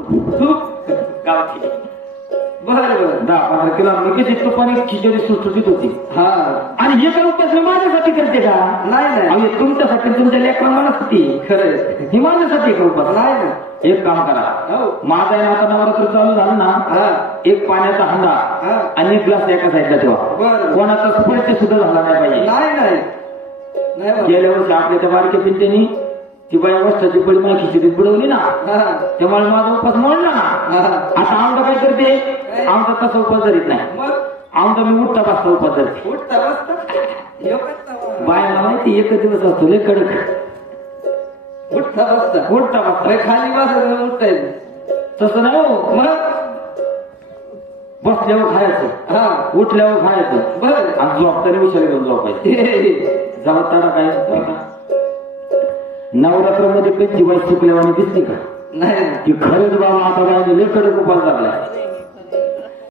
गावठी बर बर 10-15 किलो मी कशी तुपाने खिचडी सुटसुटीत होती. हा आणि हे काय उपास माझ्यासाठी करते का? नाही नाही आम्ही तुमच्यासाठी तुमच्या लेकरांसाठी खरंय हे माझ्यासाठी का उपास? नाही ना एक काम करा, हो माझा आहे ना आता नवरात्र चालू झालं ना, हा एक पाण्याचा हंडा हा आणि एक ग्लास एका साईडला ठेवा. बरं. कोणाचा स्पर्श सुद्धा झाला नाही पाहिजे. नाही नाही नाही बाबा. गेल्या वर्षी आपल्या त्या बारक्या पिंट्यानी ती बाया वस्त्राची पडी मला खिचडीत बुडवली ना, हा त्यामुळे माझा उपास मोडला ना. हा आता आमचा काय करते, आमचा तसा उपास धरीत नाही. मग आमचा मी उठता बसता उपास धरते. उठता बसता योगाचा बायाला माहिती एक दिवस असतो लय कडक. उठता बसता उठता बसता बाई खाली बस उठताय तसं नाही हो. मग बसल्यावर खायचं, हा उठल्यावर खायचं बर आणि झोपताना विषय घेऊन झोपायचं. जवळताना काय नवरात्रामध्ये कधी बाई चुकल्यावर दिसली का? नाही की खरंच बाबा आता बाई लय कडक उपास झालाय.